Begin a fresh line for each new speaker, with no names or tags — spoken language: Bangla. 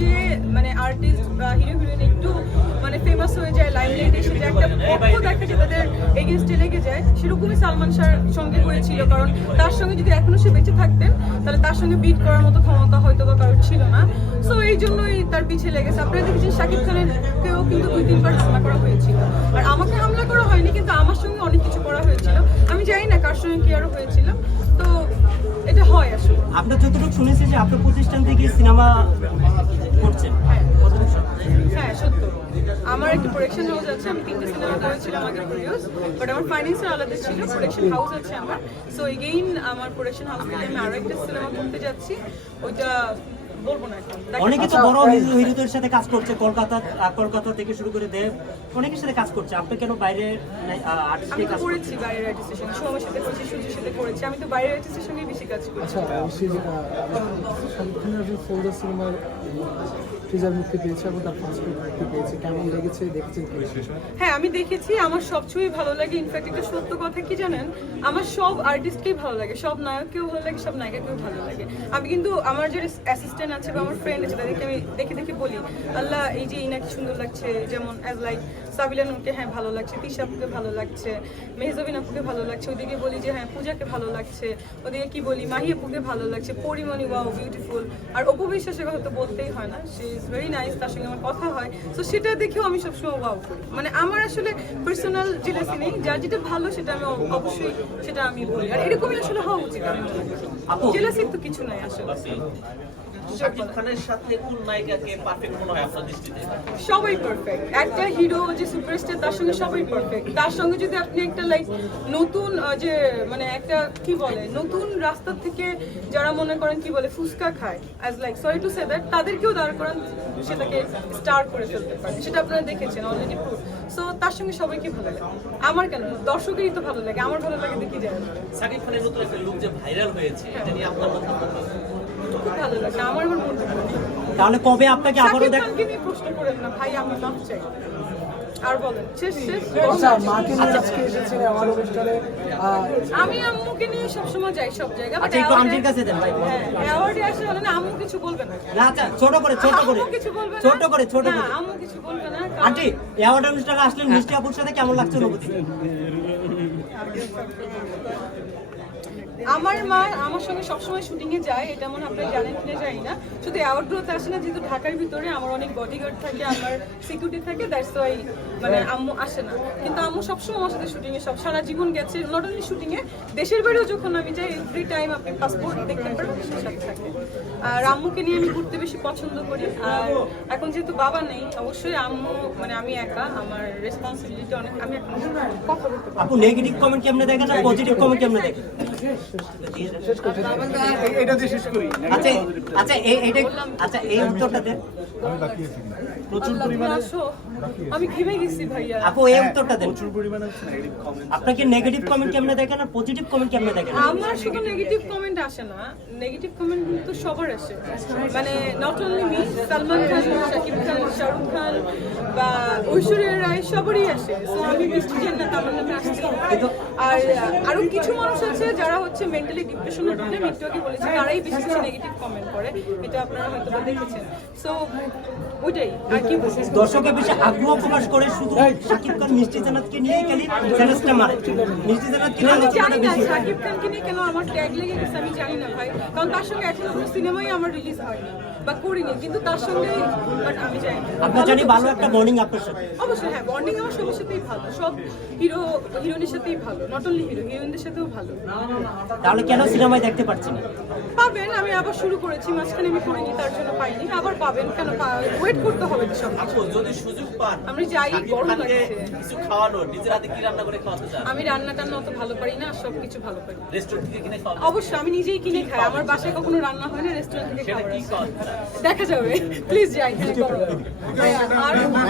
যে মানে আর্টিস্ট বা হিরো হিরোইন একটু মানে ফেমাস হয়ে যায় লাইমলাইট এসে যে একটা পক্ষ দেখা যায়, তাদের এগেনস্টে লেগে যায়, সেরকমই সালমান শাহর সঙ্গে হয়েছিল। কারণ তার সঙ্গে যদি এখনও সে বেঁচে থাকতেন, তাহলে তার সঙ্গে বিট করার মতো ক্ষমতা হয়তো বা কারোর ছিল না। সো এই জন্যই তার পিছিয়ে লেগেছে আপনারা দেখেছেন শাকিব খানের কেউ কিন্তু দুই, তিনবার হামলা করা হয়েছিল। আর আমাকে হামলা করা হয়নি, কিন্তু আমার সঙ্গে অনেক কিছু করা হয়েছিল। আমি জানি না কার সঙ্গে কি আরও হয়েছিল। তো, এটা হয় আসলে।
আমরা যতটুকু শুনেছি যে আপনার প্রতিষ্ঠান থেকে সিনেমা
আমার একটা প্রোডাকশন হাউস আছে, আমি তিনটে সিনেমা করেছিলাম আগে প্রডিউস বাট আমার ফাইন্যান্সের আলাদা ছিল প্রোডাকশন হাউস আছে আমার। সো এগেইন আমার প্রোডাকশন হাউস থেকে আমি আরও একটা সিনেমা করতে যাচ্ছি, ওইটা
অনেকে তো বড় হিরো হিরোদের সাথে কাজ করছে কলকাতা কলকাতা থেকে শুরু করে দেব। অনেকের সাথে কাজ করছে। আপনি কেন বাইরে
আমি তো করেছি বাইরের আর্টিস্টের সঙ্গে সৌমের সাথে করেছি সূর্যের সাথে করেছি আমি তো বাইরের আর্টিস্টের সঙ্গে বেশি কাজ করি।
আচ্ছা সে শাকিব খানের যে ফৌজা সিনেমার ট্রিজার মুক্তি পেয়েছে এবং তার ফার্স্ট মুক্তি পেয়েছে কেমন লেগেছে? দেখেছেন
হ্যাঁ আমি দেখেছি। আমার সব ছবি ভালো লাগে ইনফ্যাক্ট একটা সত্য কথা কি জানেন? আমার সব আর্টিস্টকেই ভালো লাগে। সব নায়ককেও ভালো লাগে সব নায়িকাকেও ভালো লাগে। আমি কিন্তু আমার যে অ্যাসিস্ট্যান্ট আছে বা আমার ফ্রেন্ড আছে তাদেরকে আমি দেখে দেখে বলি আল্লাহ এই যে ইনাকে সুন্দর লাগছে যেমন অ্যাজ লাইক সাবিলা নুরকে হ্যাঁ ভালো লাগছে তিশাপুকে ভালো লাগছে মেহজাবিন আপুকে ভালো লাগছে ওদিকে বলি যে হ্যাঁ পূজাকে ভালো লাগছে ওদিকে কি বলি মাহি আপুকে ভালো লাগছে পরিমণি ওয়াও বিউটিফুল আর অপু বিশ্বাসের কথা তো বলতেই হয় না সে ইজ ভেরি নাইস তার সঙ্গে আমার কথা হয় তো সেটা দেখেও আমি সবসময় ওয়াও করি। মানে আমার আসলে পার্সোনাল জেলাসি নেই যার যেটা ভালো সেটা আমি অবশ্যই সেটা আমি বলি আর এরকমই আসলে হওয়া উচিত। জেলাসির তো কিছু নাই আসলে।
শাকিব খানের সাথে কোন নায়িকাকে পারফেক্ট মনে হয় আপনার দৃষ্টিতে?
সবাই পারফেক্ট একটা হিরো যে সুপারস্টার তার সঙ্গে সবাই পারফেক্ট তার সঙ্গে যদি আপনি একটা লাইক নতুন যে মানে একটা কি বলে নতুন রাস্তা থেকে যারা মনে করেন কি বলে ফুচকা খায় as like sorry to say that তাদেরকেও দাঁড় করান সেটাকে স্টার করে ফেলতে পারে সেটা আপনারা দেখেছেন অলরেডি প্রুফ সো তার সঙ্গে সবাইকে ভালো লাগে। আমার কেন? দর্শকেরই তো ভালো লাগে আমার ভালো লাগে দেখি যায়
শাকিব খানের নতুন একটা লুক যে ভাইরাল হয়েছে এটা নিয়ে আপনার মতামত
আমার
তাহলে কবে আপনাকে আবারও দেখ
প্রশ্ন করেন না ভাই আমি মাপ চাই। আর বলেন শেষ শেষ
মাকে নিয়ে আজকে এসেছেন আমার অনুষ্ঠানে আহ,
আমি আম্মুকে নিয়ে সবসময় যাই সব জায়গায়
একটু আন্টির কাছে দেন ভাই।
অ্যাওয়ার্ডে আসলে আম্মু কিছু বলবে না।
না ছোট করে ছোট করে।
আম্মু কিছু বলবে না?
ছোট করে ছোট করে।
আম্মু কিছু বলবে না
আন্টি অ্যাওয়ার্ড অনুষ্ঠানে আসলেন মিষ্টি আপুর সাথে কেমন লাগছে অনুভূতি
আমার মা আমার সঙ্গে সবসময় শুটিং এ যায় এটা মনে আপনারা জানেন কিনা জানি না। শুধু অ্যাওয়ার্ডগুলোতে আসে না যেহেতু ঢাকার ভিতরে আমার অনেক বডিগার্ড থাকে আমার সিকিউরিটি থাকে দ্যাটস ওয়াই মানে আম্মু আসে না। কিন্তু আম্মু সবসময় আমার সাথে শুটিং এ সব সারা জীবন গেছে। নট অনলি শুটিং এ দেশের বাড়িও যখন আমি যাই এভরি টাইম আপনি পাসপোর্ট দেখতে পারবেন সে সাথে থাকে। আর আম্মুকে নিয়ে আমি ঘুরতে বেশি পছন্দ করি। আর এখন যেহেতু বাবা নেই অবশ্যই আম্মু মানে আমি একা আমার রেসপন্সিবিলিটি অনেক আমি এখন কথা বলতে পারি
আপু নেগেটিভ কমেন্ট কেমনে দেখেন আর পজিটিভ কমেন্ট কেমনে দেখেন? আচ্ছা আচ্ছা এই এইটা আচ্ছা এই উত্তরটা দেন।
আল্লাহ, আসো। আমি ঘেমে গেছি ভাইয়া।
আপু এই উত্তরটা দেন। আপনাকে নেগেটিভ কমেন্ট কেমনে দেখেন আর পজিটিভ কমেন্ট কেমনে দেখেন
আমার শুধু নেগেটিভ কমেন্ট আসে না নেগেটিভ কমেন্ট তো সবার আসে। মানে not only me Salman Khan Shakib Khan Shahrukh Khan বা ঐশ্বরিয়া রায় সবারই আসে। সো আমি বৃষ্টি জান্নাত আমার নামে আসছে আর আরও কিছু মানুষ আছে যারা হচ্ছে মেন্টালি ডিপ্রেশনে ভুগে মৃত্যুকে বলেছে আগে বলেছি তারাই বেশি কিছু নেগেটিভ কমেন্ট করে এটা আপনারা হয়তো দেখেছেন। সো ওইটাই আর কি
দর্শকের বেশি আগ্রহ প্রকাশ করে শুধু সাকিব খান মিষ্টি জানাতকে নিয়ে খালি চ্যালেঞ্জটা মারে? মিষ্টি জানাতকে
আমি জানি না
সাকিব হয়।
খানকে নিয়ে কেন আমার ট্যাগ লেগে গেছে আমি জানি না ভাই। কারণ তার সঙ্গে এখনও কোনো সিনেমাই আমার রিলিজ হয়নি। বা করিনি কিন্তু তার সঙ্গে বাট আমি জানি না
আপনার জানি ভালো একটা বর্নিং আপনার সাথে।
অবশ্যই হ্যাঁ বন্ডিং আমার সবার সাথেই ভালো। সব হিরো হিরোইনের সাথেই ভালো। নট অনলি হিরো হিরোইনদের সাথেও ভালো।
তাহলে কেন সিনেমায় দেখতে পাচ্ছি না?
পাবেন আমি আবার শুরু করেছি মাঝখানে আমি করিনি তার জন্য পাইনি। আবার পাবেন কেন ওয়েট করতে হবে সব
যদি সুযোগ পান
আমি যাই গরম লাগছে।
কিছু খাওয়ানোর নিজের হাতে কি রান্না করে খাওয়াতে চান?
আমি রান্না টান্না অত ভালো পারি না সব কিছু ভালো পারি।
রেস্টুরেন্ট থেকে কিনে খাওয়াতে
অবশ্যই আমি নিজেই কিনে খাই। আমার বাসায় কখনো রান্না হয় না রেস্টুরেন্ট থেকে
সেটা
দেখা যাবে প্লিজ যাই। আর